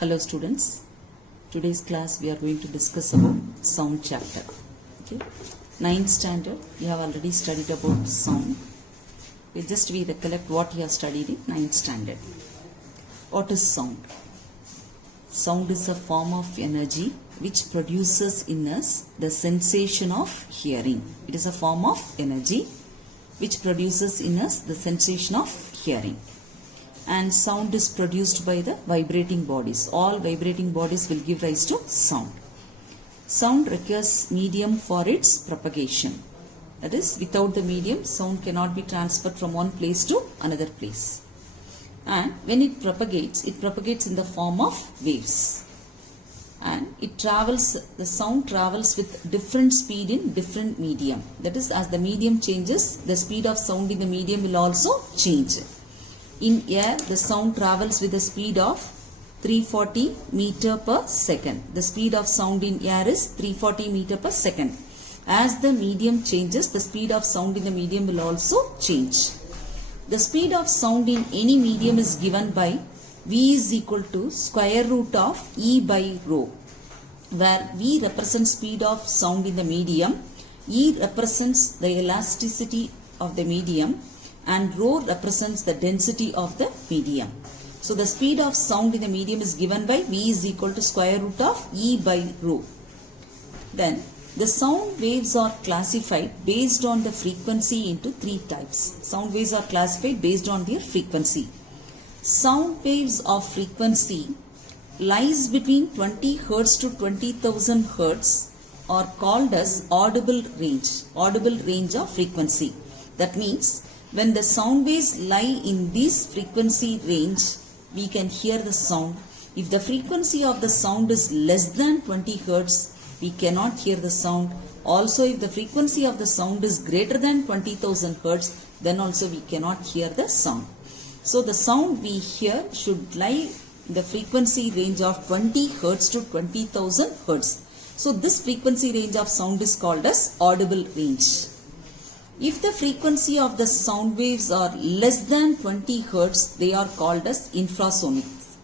Hello students, today's class we are going to discuss about sound chapter. Okay, 9th standard you have already studied about sound. We recollect what you have studied in 9th standard. What is sound? Sound is a form of energy which produces in us the sensation of hearing. It is a form of energy which produces in us the sensation of hearing. And sound is produced by the vibrating bodies. All vibrating bodies will give rise to sound. Sound requires medium for its propagation. That is, without the medium, sound cannot be transferred from one place to another place. And when it propagates in the form of waves. And the sound travels with different speed in different medium. That is, as the medium changes, the speed of sound in the medium will also change. In air, the sound travels with the speed of 340 meter per second. The speed of sound in air is 340 meter per second. As the medium changes, the speed of sound in the medium will also change. The speed of sound in any medium is given by V is equal to square root of E by rho, where V represents speed of sound in the medium, E represents the elasticity of the medium, and rho represents the density of the medium. So the speed of sound in the medium is given by V is equal to square root of E by rho. Then the sound waves are classified based on the frequency into three types. Sound waves are classified based on their frequency. Sound waves of frequency lies between 20 Hz to 20,000 Hz are called as audible range of frequency. That means when the sound waves lie in this frequency range, we can hear the sound. If the frequency of the sound is less than 20 Hz, we cannot hear the sound. Also, if the frequency of the sound is greater than 20,000 Hz, then also we cannot hear the sound. So the sound we hear should lie in the frequency range of 20 Hz to 20,000 Hz. So this frequency range of sound is called as audible range. If the frequency of the sound waves are less than 20 Hz, they are called as infrasonics.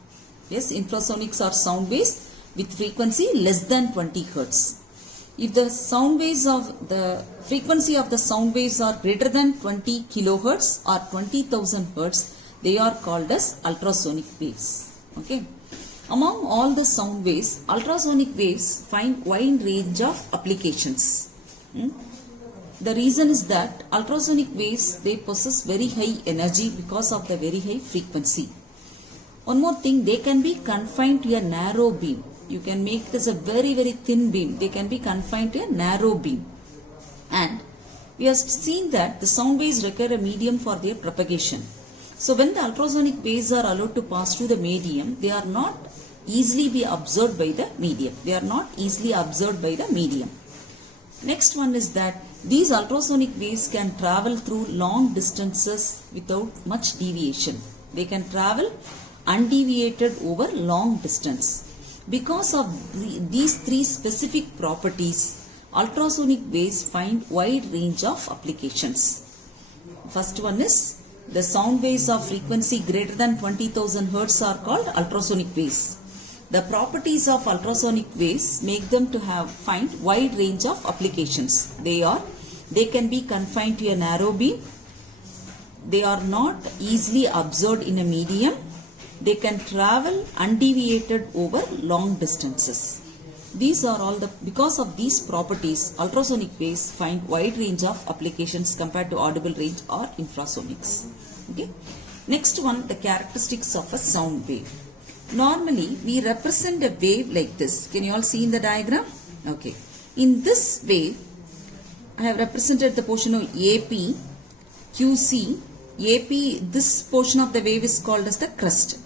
Yes, infrasonics are sound waves with frequency less than 20 Hz. If the sound waves of the frequency of the sound waves are greater than 20 kilohertz or 20,000 Hz, they are called as ultrasonic waves. Okay. Among all the sound waves, ultrasonic waves find wide range of applications. The reason is that ultrasonic waves, they possess very high energy because of the very high frequency. One more thing, they can be confined to a narrow beam. You can make this a very thin beam. They can be confined to a narrow beam. And we have seen that the sound waves require a medium for their propagation. So when the ultrasonic waves are allowed to pass through the medium, they are not easily be absorbed by the medium. Next one is that these ultrasonic waves can travel through long distances without much deviation. They can travel undeviated over long distance. Because of these three specific properties, ultrasonic waves find wide range of applications. First one is the sound waves of frequency greater than 20,000 Hz are called ultrasonic waves. The properties of ultrasonic waves make them to find wide range of applications. They can be confined to a narrow beam. They are not easily absorbed in a medium. They can travel undeviated over long distances. Because of these properties, ultrasonic waves find wide range of applications compared to audible range or infrasonics. Okay. Next one, the characteristics of a sound wave. Normally, we represent a wave like this. Can you all see in the diagram? Okay. In this wave, I have represented the portion of AP, QC. AP, this portion of the wave is called as the crest.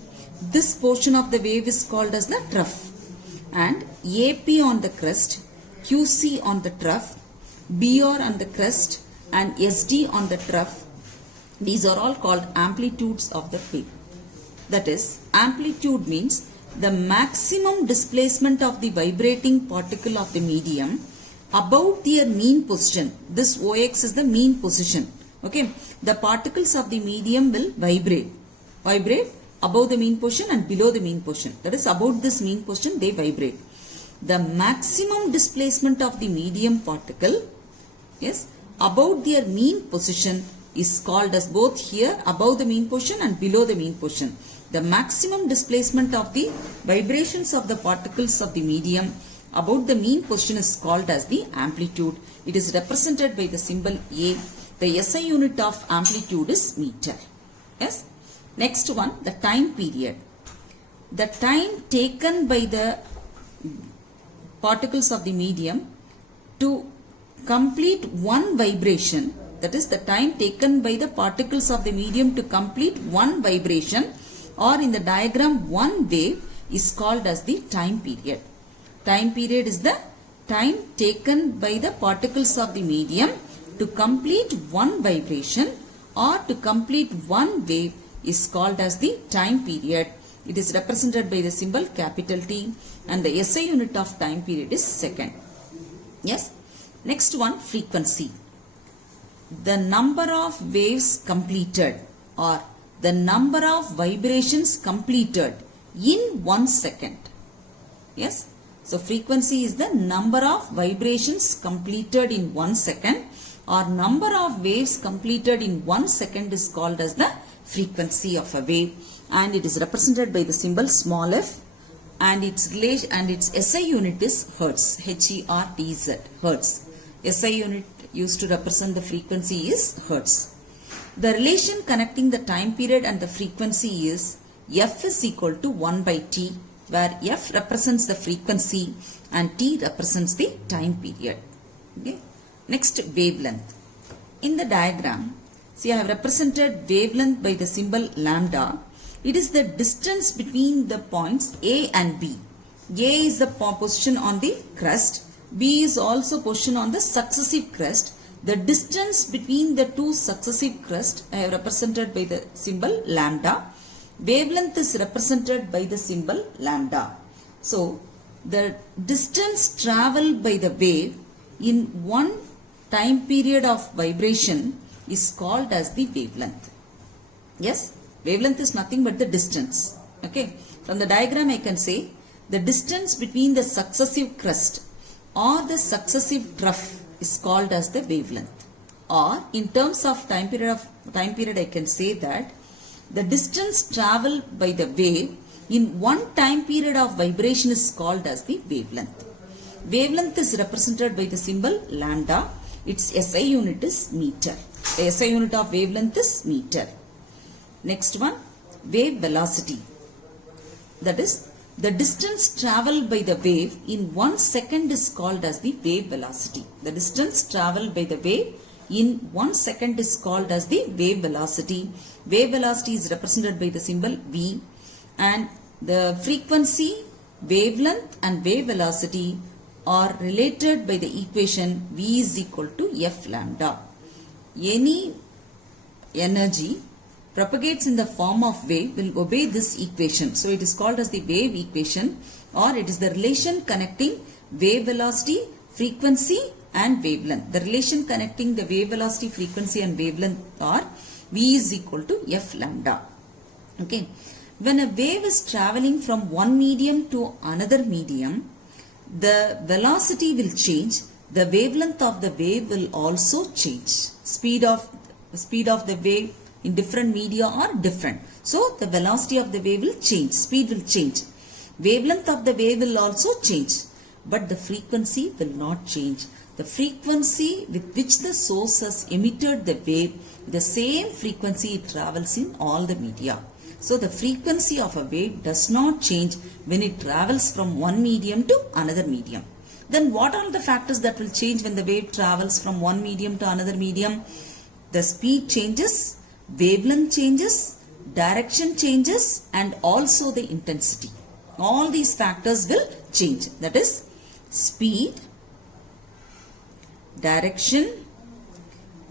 This portion of the wave is called as the trough. And AP on the crest, QC on the trough, BR on the crest, and SD on the trough. These are all called amplitudes of the wave. That is, amplitude means the maximum displacement of the vibrating particle of the medium about their mean position. This OX is the mean position. Okay. The particles of the medium will vibrate above the mean position and below the mean position. That is, about this mean position they vibrate. The maximum displacement of the medium particle, yes, about their mean position is called as, both here above the mean position and below the mean position, the maximum displacement of the vibrations of the particles of the medium about the mean position is called as the amplitude. It is represented by the symbol A. The SI unit of amplitude is meter. Yes. Next one, the time period. The time taken by the particles of the medium to complete one vibration, that is the time taken by the particles of the medium to complete one vibration, or in the diagram one wave, is called as the time period. Time period is the time taken by the particles of the medium to complete one vibration or to complete one wave is called as the time period. It is represented by the symbol capital T, and the SI unit of time period is second. Yes. Next one, frequency. The number of waves completed or the number of vibrations completed in 1 second. Yes. So frequency is the number of vibrations completed in 1 second, or number of waves completed in 1 second is called as the frequency of a wave, and it is represented by the symbol small f, and its relation and its SI unit is hertz, H-E-R-T-Z, hertz. SI unit used to represent the frequency is hertz. The relation connecting the time period and the frequency is F is equal to 1 by T, where F represents the frequency and T represents the time period. Okay. Next, wavelength. In the diagram, see, I have represented wavelength by the symbol lambda. It is the distance between the points A and B. A is the position on the crest. B is also position on the successive crest. The distance between the two successive crests I have represented by the symbol lambda. Wavelength is represented by the symbol lambda. So, the distance traveled by the wave in one time period of vibration is called as the wavelength. Yes, wavelength is nothing but the distance. Okay, from the diagram I can say the distance between the successive crest or the successive trough is called as the wavelength. Or in terms of time period I can say that the distance traveled by the wave in one time period of vibration is called as the wavelength. Wavelength is represented by the symbol lambda. Its SI unit is meter. The SI unit of wavelength is meter. Next one, wave velocity. That is, the distance traveled by the wave in 1 second is called as the wave velocity. The distance traveled by the wave in 1 second is called as the wave velocity. Wave velocity is represented by the symbol V, and the frequency, wavelength and wave velocity are related by the equation V is equal to F lambda. Any energy propagates in the form of wave will obey this equation. So it is called as the wave equation, or it is the relation connecting wave velocity, frequency and wavelength. The relation connecting the wave velocity, frequency and wavelength are V is equal to F lambda. Okay. When a wave is traveling from one medium to another medium, the velocity will change. The wavelength of the wave will also change. Speed of the wave in different media are different. So the velocity of the wave will change. Speed will change. Wavelength of the wave will also change. But the frequency will not change. The frequency with which the source has emitted the wave, the same frequency it travels in all the media. So the frequency of a wave does not change when it travels from one medium to another medium. Then what are the factors that will change when the wave travels from one medium to another medium? The speed changes, wavelength changes, direction changes, and also the intensity. All these factors will change. That is, speed, direction,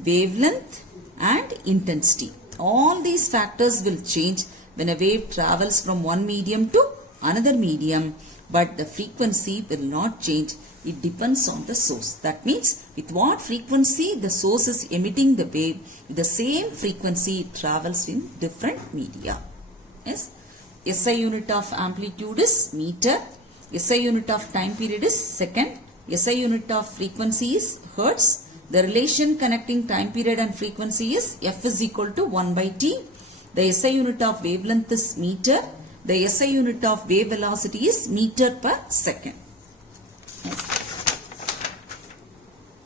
wavelength and intensity. All these factors will change when a wave travels from one medium to another medium, but the frequency will not change. It depends on the source. That means with what frequency the source is emitting the wave, with the same frequency it travels in different media. Yes. SI unit of amplitude is meter. SI unit of time period is second. SI unit of frequency is hertz. The relation connecting time period and frequency is F is equal to 1 by T. The SI unit of wavelength is meter. The SI unit of wave velocity is meter per second.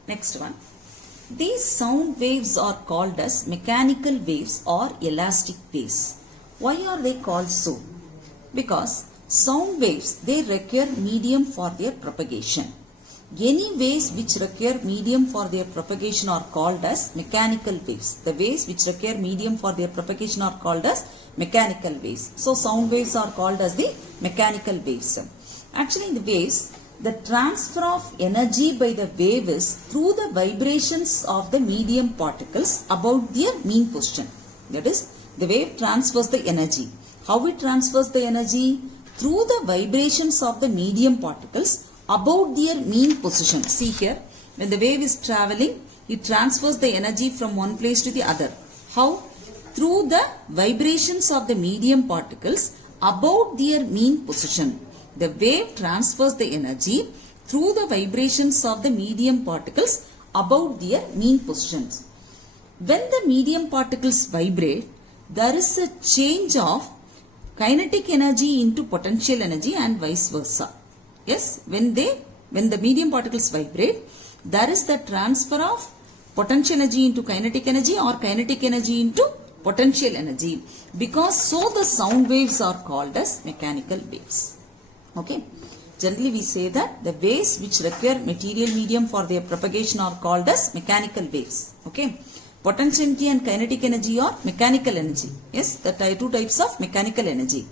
Next one. These sound waves are called as mechanical waves or elastic waves. Why are they called so? Because sound waves, they require medium for their propagation. Any waves which require medium for their propagation are called as mechanical waves. The waves which require medium for their propagation are called as mechanical waves. So sound waves are called as the mechanical waves. Actually in the waves, the transfer of energy by the wave is through the vibrations of the medium particles about their mean position. That is, the wave transfers the energy. How it transfers the energy? Through the vibrations of the medium particles about their mean position. See here, when the wave is traveling, it transfers the energy from one place to the other. How? Through the vibrations of the medium particles about their mean position. The wave transfers the energy through the vibrations of the medium particles about their mean positions. When the medium particles vibrate, there is a change of kinetic energy into potential energy and vice versa. Yes, when the medium particles vibrate, there is the transfer of potential energy into kinetic energy or kinetic energy into potential energy. Because so the sound waves are called as mechanical waves. Okay. Generally we say that the waves which require material medium for their propagation are called as mechanical waves. Okay. Potential energy and kinetic energy are mechanical energy. Yes, the two types of mechanical energy.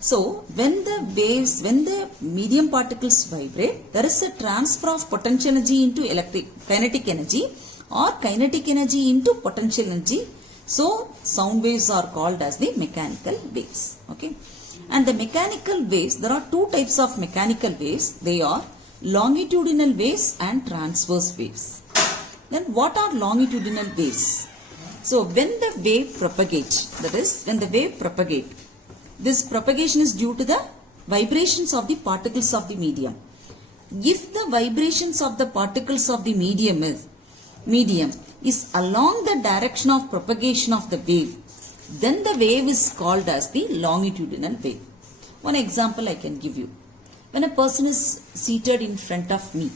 So when the medium particles vibrate, there is a transfer of potential energy into kinetic energy or kinetic energy into potential energy. So sound waves are called as the mechanical waves. Okay. And the mechanical waves, there are two types of mechanical waves. They are longitudinal waves and transverse waves. Then what are longitudinal waves? So when the wave propagates, that is when the wave propagates, this propagation is due to the vibrations of the particles of the medium. If the vibrations of the particles of the medium is along the direction of propagation of the wave, then the wave is called as the longitudinal wave. One example I can give you. When a person is seated in front of me,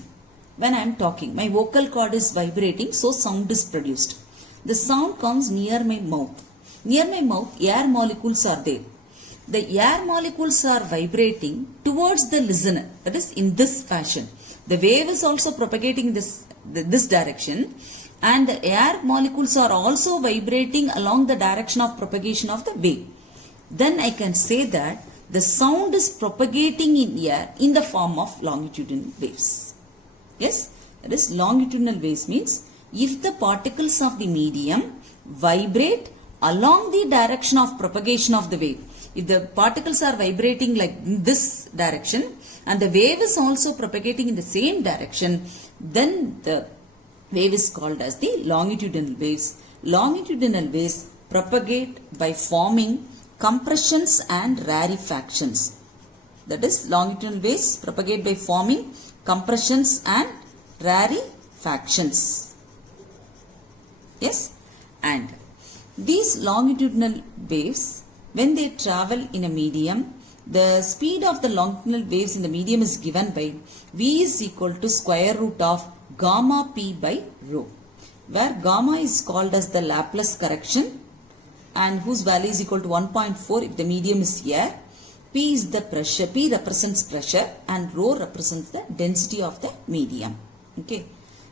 when I am talking, my vocal cord is vibrating, so sound is produced. The sound comes near my mouth. Near my mouth, air molecules are there. The air molecules are vibrating towards the listener. That is in this fashion. The wave is also propagating this direction. And the air molecules are also vibrating along the direction of propagation of the wave. Then I can say that the sound is propagating in air in the form of longitudinal waves. Yes, that is longitudinal waves means if the particles of the medium vibrate along the direction of propagation of the wave. If the particles are vibrating like in this direction and the wave is also propagating in the same direction, then the wave is called as the longitudinal waves. Longitudinal waves propagate by forming compressions and rarefactions. That is, longitudinal waves propagate by forming compressions and rarefactions. Yes, and these longitudinal waves, when they travel in a medium, the speed of the longitudinal waves in the medium is given by V is equal to square root of gamma p by rho, where gamma is called as the Laplace correction and whose value is equal to 1.4 if the medium is air. P is the pressure, P represents pressure and rho represents the density of the medium. Okay.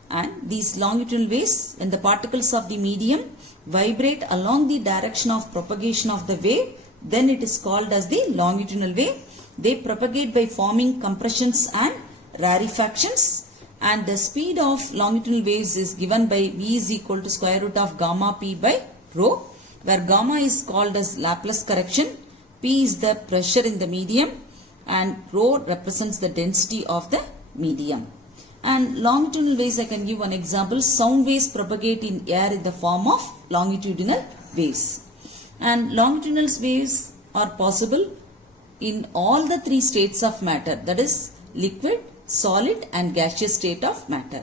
And these longitudinal waves, when the particles of the medium vibrate along the direction of propagation of the wave, then it is called as the longitudinal wave. They propagate by forming compressions and rarefactions, and the speed of longitudinal waves is given by V is equal to square root of gamma p by rho, where gamma is called as Laplace correction, P is the pressure in the medium and rho represents the density of the medium. And longitudinal waves, I can give one example. Sound waves propagate in air in the form of longitudinal waves. And longitudinal waves are possible in all the three states of matter, that is liquid, solid and gaseous state of matter.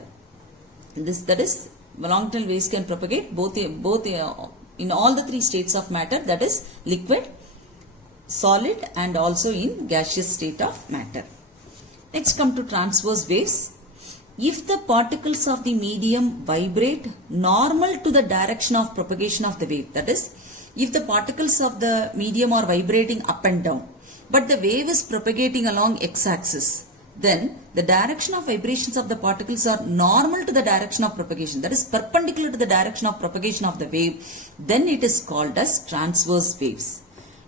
That is longitudinal waves can propagate both in all the three states of matter, that is liquid, solid and also in gaseous state of matter. Next come to transverse waves. If the particles of the medium vibrate normal to the direction of propagation of the wave, that is, if the particles of the medium are vibrating up and down, but the wave is propagating along x-axis, then the direction of vibrations of the particles are normal to the direction of propagation, that is perpendicular to the direction of propagation of the wave, then it is called as transverse waves.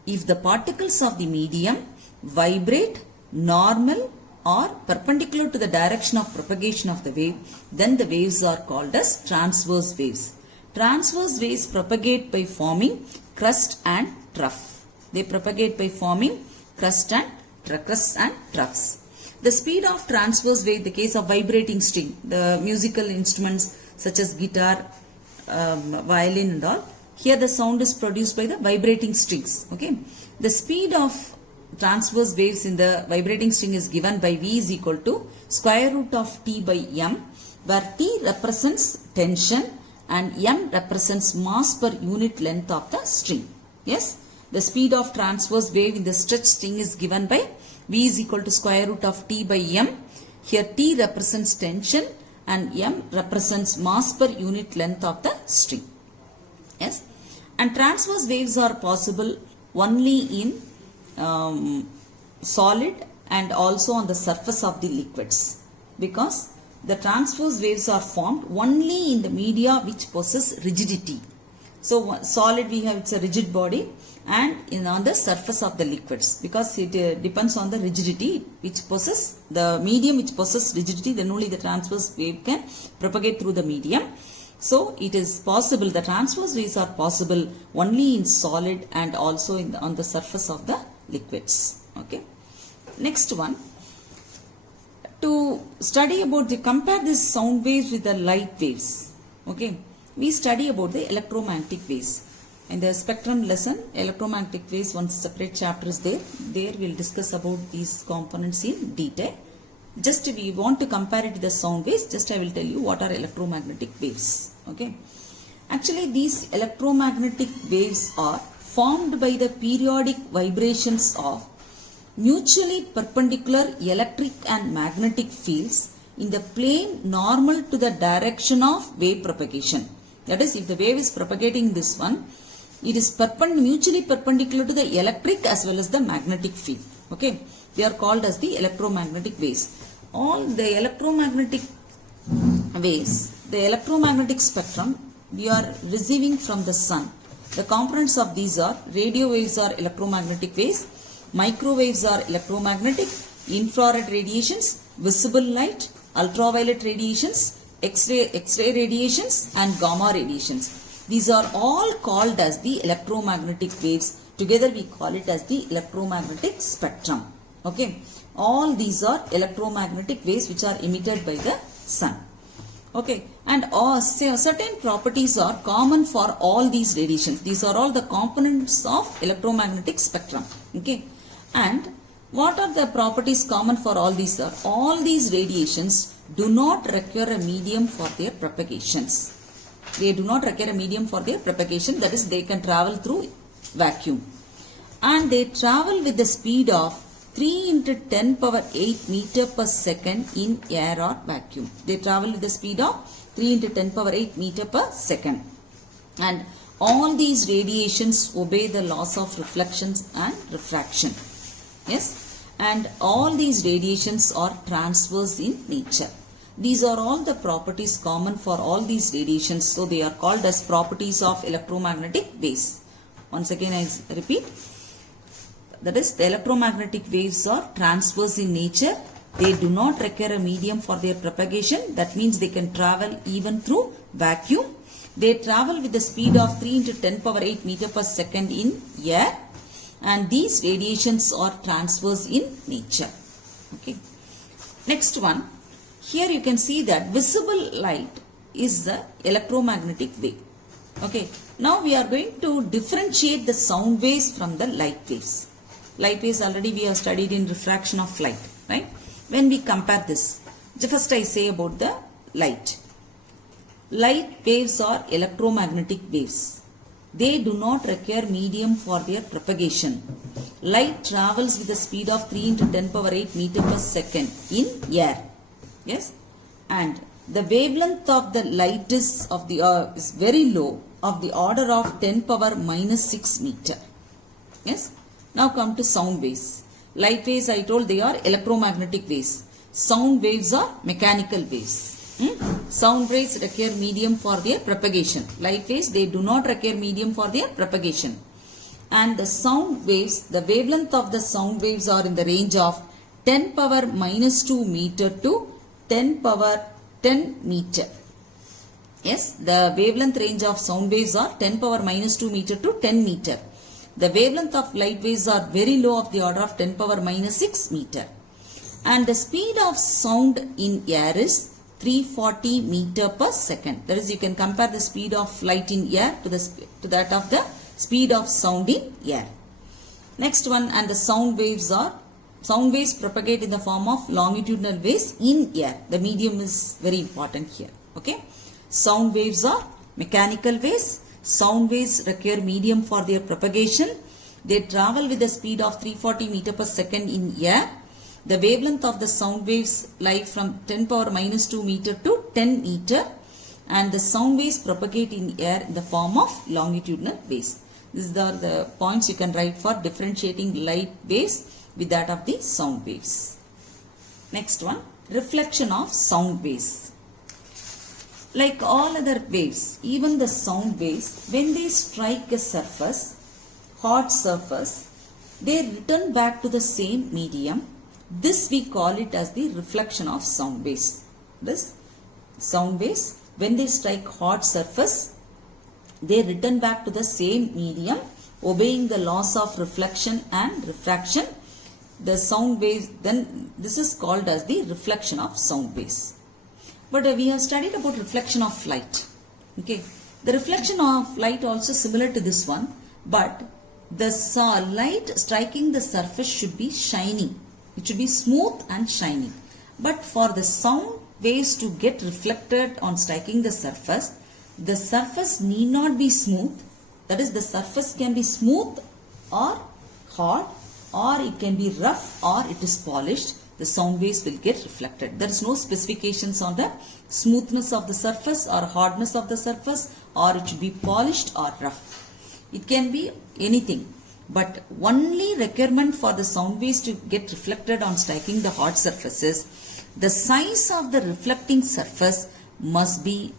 If the particles of the medium vibrate normal or perpendicular to the direction of propagation of the wave, then the waves are called as transverse waves. Transverse waves propagate by forming crust and trough. They propagate by forming crust and troughs. The speed of transverse wave, the case of vibrating string, the musical instruments such as guitar, violin and all, here the sound is produced by the vibrating strings. Okay, the speed of transverse waves in the vibrating string is given by V is equal to square root of T by M, where T represents tension and M represents mass per unit length of the string. Yes, the speed of transverse wave in the stretched string is given by V is equal to square root of T by M. Here T represents tension and M represents mass per unit length of the string. Yes, and transverse waves are possible only in solid and also on the surface of the liquids, because the transverse waves are formed only in the media which possess rigidity. So solid we have, it's a rigid body, and on the surface of the liquids, because it depends on the rigidity which possess, the medium which possess rigidity, then only the transverse wave can propagate through the medium. So it is possible, the transverse waves are possible only in solid and also on the surface of the liquids. Okay. Next one, to study about compare these sound waves with the light waves. Okay, we study about the electromagnetic waves. In the spectrum lesson, electromagnetic waves, one separate chapter is there. There we will discuss about these components in detail. Just if we want to compare it to the sound waves, just I will tell you what are electromagnetic waves. Okay, actually these electromagnetic waves are formed by the periodic vibrations of mutually perpendicular electric and magnetic fields in the plane normal to the direction of wave propagation. That is, if the wave is propagating this one, it is mutually perpendicular to the electric as well as the magnetic field. Okay, they are called as the electromagnetic waves. All the electromagnetic waves, the electromagnetic spectrum we are receiving from the sun. The components of these are radio waves are electromagnetic waves, microwaves are electromagnetic, infrared radiations, visible light, ultraviolet radiations, X-ray radiations and gamma radiations. These are all called as the electromagnetic waves. Together we call it as the electromagnetic spectrum. Okay, all these are electromagnetic waves which are emitted by the sun. Okay, and certain properties are common for all these radiations. These are all the components of electromagnetic spectrum. Okay, and what are the properties common for all these? All these radiations do not require a medium for their propagations. They do not require a medium for their propagation, that is, they can travel through vacuum. And they travel with the speed of 3 into 10 power 8 meter per second in air or vacuum. They travel with the speed of 3 into 10 power 8 meter per second. And all these radiations obey the laws of reflections and refraction. Yes, and all these radiations are transverse in nature. These are all the properties common for all these radiations. So they are called as properties of electromagnetic waves. Once again I repeat. That is, the electromagnetic waves are transverse in nature. They do not require a medium for their propagation. That means they can travel even through vacuum. They travel with the speed of 3 into 10 power 8 meter per second in air. And these radiations are transverse in nature. Okay. Next one. Here you can see that visible light is the electromagnetic wave. Okay. Now we are going to differentiate the sound waves from the light waves. Light waves already we have studied in refraction of light, right? When we compare this, first I say about the light. Light waves are electromagnetic waves. They do not require medium for their propagation. Light travels with a speed of 3 into 10 power 8 meter per second in air. Yes, and the wavelength of the light is very low, of the order of 10 power minus 6 meter. Yes. Now come to sound waves. Light waves, I told, they are electromagnetic waves. Sound waves are mechanical waves. Sound waves require medium for their propagation. Light waves, they do not require medium for their propagation. And the sound waves, the wavelength of the sound waves are in the range of 10 power minus 2 meter to 10 power 10 meter. Yes, the wavelength range of sound waves are 10 power minus 2 meter to 10 meter. The wavelength of light waves are very low, of the order of 10 power minus 6 meter. And the speed of sound in air is 340 meter per second. That is, you can compare the speed of light in air to that of the speed of sound in air. Next one, and the sound waves propagate in the form of longitudinal waves in air. The medium is very important here. Okay. Sound waves are mechanical waves. Sound waves require medium for their propagation. They travel with a speed of 340 meter per second in air. The wavelength of the sound waves lie from 10 power minus 2 meter to 10 meter. And the sound waves propagate in air in the form of longitudinal waves. These are the points you can write for differentiating light waves with that of the sound waves. Next one, reflection of sound waves. Like all other waves, even the sound waves, when they strike a surface, hot surface, they return back to the same medium. This we call it as the reflection of sound waves. This sound waves, when they strike hot surface, they return back to the same medium, obeying the laws of reflection and refraction. The sound waves, then this is called as the reflection of sound waves. But we have studied about reflection of light. Okay, the reflection of light also similar to this one, but the light striking the surface should be shining. It should be smooth and shining. But for the sound waves to get reflected on striking the surface need not be smooth. That is, the surface can be smooth or hard, or it can be rough, or it is polished. The sound waves will get reflected. There is no specifications on the smoothness of the surface or hardness of the surface, or it should be polished or rough. It can be anything. But only requirement for the sound waves to get reflected on striking the hot surfaces, the size of the reflecting surface must be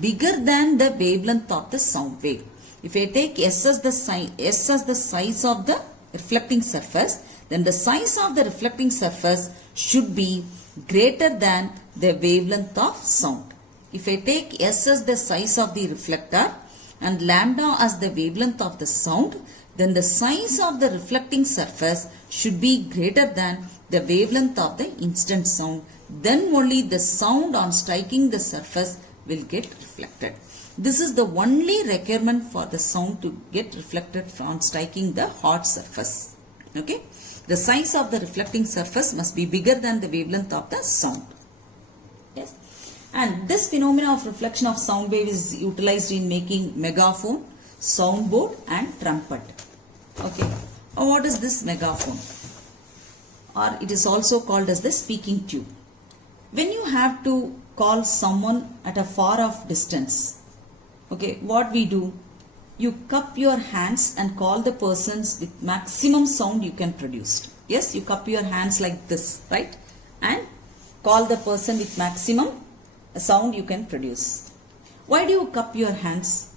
bigger than the wavelength of the sound wave. If I take S as the size of the reflecting surface, then the size of the reflecting surface should be greater than the wavelength of sound. If I take S as the size of the reflector and lambda as the wavelength of the sound, then the size of the reflecting surface should be greater than the wavelength of the instant sound. Then only the sound on striking the surface will get reflected. This is the only requirement for the sound to get reflected on striking the hot surface. Okay. The size of the reflecting surface must be bigger than the wavelength of the sound. Yes. And this phenomena of reflection of sound wave is utilized in making megaphone, soundboard and trumpet. Okay. Now what is this megaphone? Or it is also called as the speaking tube. When you have to call someone at a far off distance, okay, what we do? You cup your hands and call the persons with maximum sound you can produce. Yes, you cup your hands like this, right? And call the person with maximum sound you can produce. Why do you cup your hands?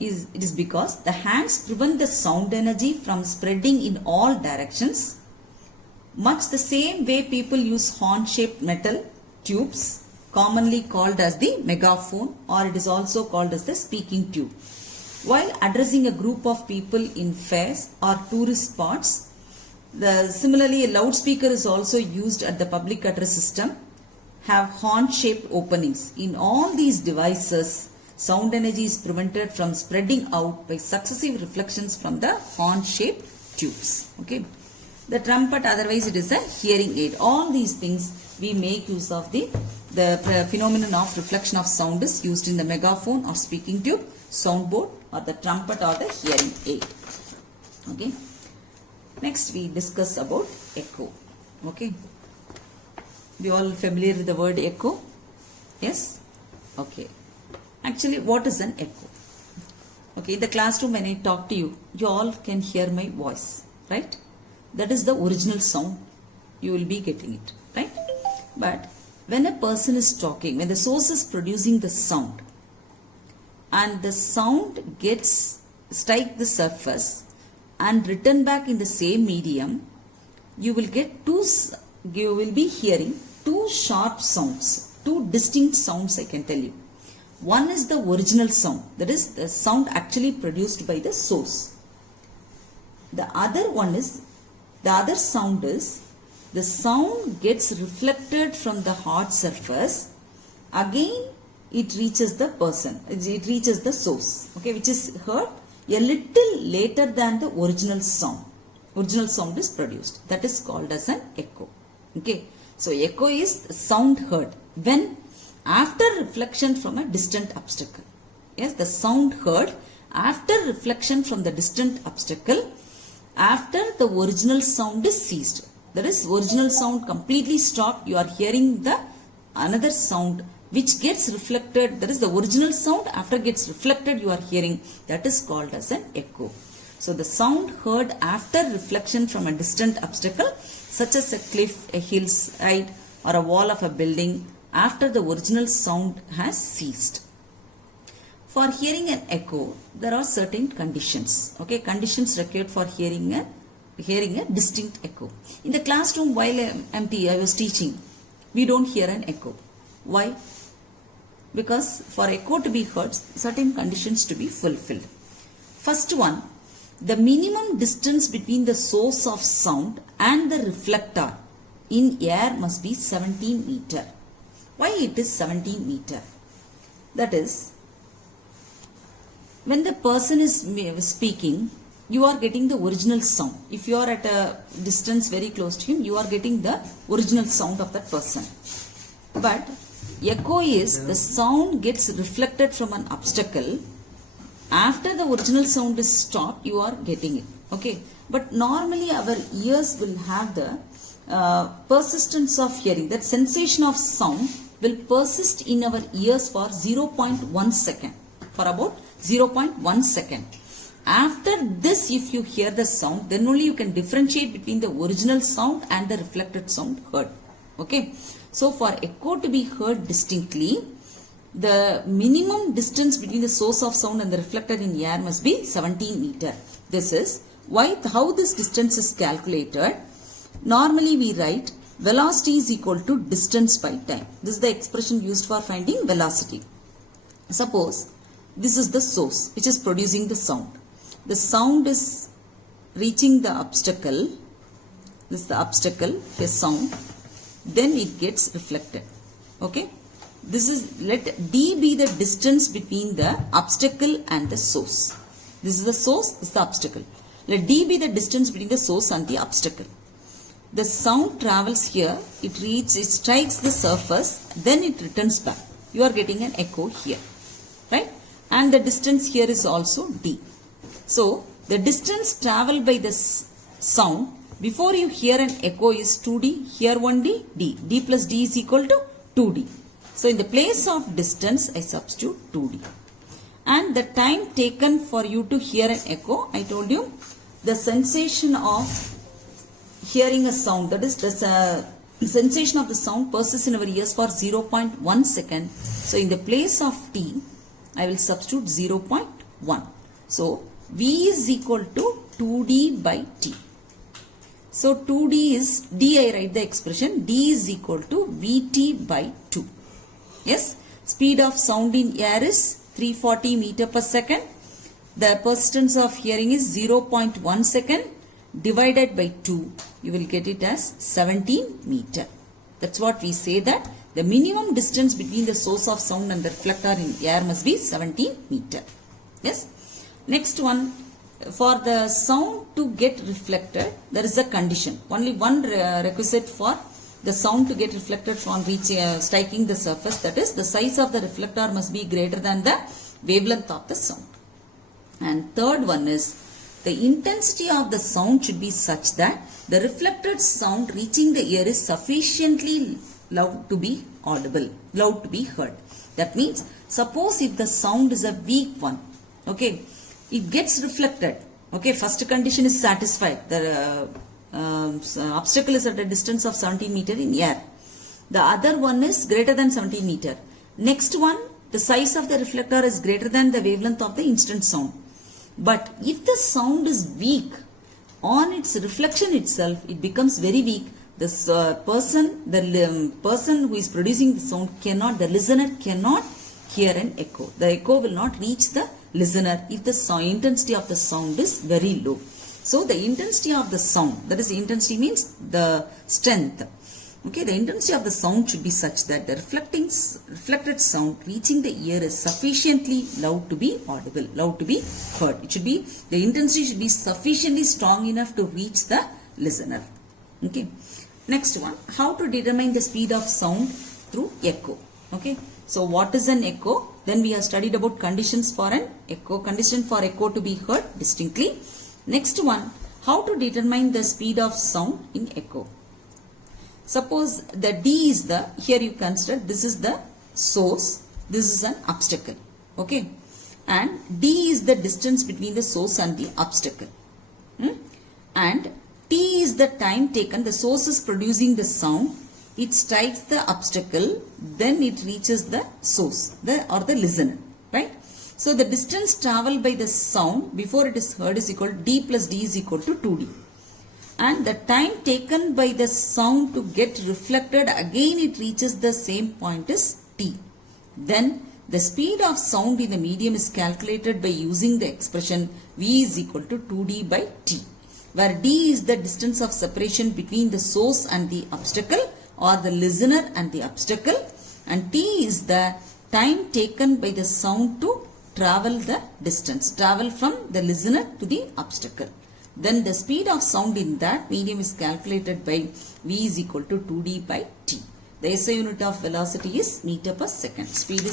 It is because the hands prevent the sound energy from spreading in all directions. Much the same way people use horn-shaped metal tubes, commonly called as the megaphone, or it is also called as the speaking tube. While addressing a group of people in fairs or tourist spots, similarly a loudspeaker is also used at the public address system, have horn-shaped openings. In all these devices, sound energy is prevented from spreading out by successive reflections from the horn-shaped tubes. Okay. The trumpet, otherwise it is a hearing aid. All these things we make use of the phenomenon of reflection of sound is used in the megaphone or speaking tube, soundboard or the trumpet or the hearing aid. Okay. Next we discuss about echo. Okay. We all familiar with the word echo? Yes? Okay. Actually, what is an echo? Okay, in the classroom when I talk to you, you all can hear my voice, right? That is the original sound. You will be getting it, right? But when a person is talking, when the source is producing the sound and the sound gets strike the surface and return back in the same medium, you will be hearing two sharp sounds, two distinct sounds I can tell you. One is the original sound, that is the sound actually produced by the source. The other sound is the sound gets reflected from the hard surface. Again, it reaches the person, it reaches the source, okay, which is heard a little later than the original sound. Original sound is produced. That is called as an echo. Okay. So, echo is sound heard when after reflection from a distant obstacle. Yes, the sound heard after reflection from the distant obstacle after the original sound is ceased. That is, original sound completely stopped. You are hearing the another sound which gets reflected. That is the original sound after gets reflected you are hearing. That is called as an echo. So, the sound heard after reflection from a distant obstacle such as a cliff, a hillside or a wall of a building after the original sound has ceased. For hearing an echo, there are certain conditions. Okay, conditions required for hearing a distinct echo. In the classroom while I was teaching, we don't hear an echo. Why? Because for echo to be heard, certain conditions to be fulfilled. First one, the minimum distance between the source of sound and the reflector in air must be 17 meter. Why it is 17 meter? That is, when the person is speaking, you are getting the original sound. If you are at a distance very close to him, you are getting the original sound of that person. But echo is the sound gets reflected from an obstacle. After the original sound is stopped, you are getting it. Okay. But normally our ears will have the persistence of hearing. That sensation of sound will persist in our ears for 0.1 second. For about 0.1 second. After this, if you hear the sound, then only you can differentiate between the original sound and the reflected sound heard. Okay. So, for echo to be heard distinctly, the minimum distance between the source of sound and the reflector in air must be 17 meter. This is how this distance is calculated. Normally we write velocity is equal to distance by time. This is the expression used for finding velocity. Suppose this is the source which is producing the sound. The sound is reaching the obstacle. This is the obstacle, a sound. Then it gets reflected. Okay. This is, let D be the distance between the obstacle and the source. This is the source, this is the obstacle. Let D be the distance between the source and the obstacle. The sound travels here, it strikes the surface, then it returns back. You are getting an echo here, right? And the distance here is also D. So, the distance traveled by the sound, before you hear an echo is 2D, here 1D, D. D plus D is equal to 2D. So, in the place of distance, I substitute 2D. And the time taken for you to hear an echo, I told you, the sensation of hearing a sound, that is, the sensation of the sound persists in our ears for 0.1 second. So, in the place of T, I will substitute 0.1. So, V is equal to 2D by T. So, 2D is, D I write the expression, D is equal to Vt by 2. Yes, speed of sound in air is 340 meter per second. The persistence of hearing is 0.1 second divided by 2. You will get it as 17 meter. That's what we say, that the minimum distance between the source of sound and the reflector in air must be 17 meter. Yes. Next one, for the sound to get reflected, there is a condition. Only one requisite for the sound to get reflected from striking the surface, that is the size of the reflector must be greater than the wavelength of the sound. And third one is the intensity of the sound should be such that the reflected sound reaching the ear is sufficiently loud to be audible, loud to be heard. That means, suppose if the sound is a weak one, okay, it gets reflected. Okay, first condition is satisfied. The obstacle is at a distance of 17 meter in air. The other one is greater than 17 meter. Next one, the size of the reflector is greater than the wavelength of the instant sound. But if the sound is weak, on its reflection itself, it becomes very weak. The person who is producing the sound cannot, the listener cannot hear an echo. The echo will not reach the listener if the intensity of the sound is very low. So the intensity of the sound, that is intensity means the strength. Okay, the intensity of the sound should be such that the reflected sound reaching the ear is sufficiently loud to be audible, loud to be heard. It should be, the intensity should be sufficiently strong enough to reach the listener. Okay. Next one, how to determine the speed of sound through echo. Okay. So what is an echo? Then we have studied about conditions for an echo, condition for echo to be heard distinctly. Next one, how to determine the speed of sound in echo. Suppose the D is the, here you consider this is the source, this is an obstacle. Okay. And D is the distance between the source and the obstacle. And T is the time taken, the source is producing the sound, it strikes the obstacle, then it reaches the source or the listener, right? So the distance traveled by the sound before it is heard is equal to D plus D is equal to 2D. And the time taken by the sound to get reflected, again it reaches the same point is T. Then the speed of sound in the medium is calculated by using the expression V is equal to 2D by T, where D is the distance of separation between the source and the obstacle or the listener and the obstacle, and T is the time taken by the sound to travel the distance, travel from the listener to the obstacle. Then the speed of sound in that medium is calculated by V is equal to 2D by T. The SI unit of velocity is meter per second. Speed is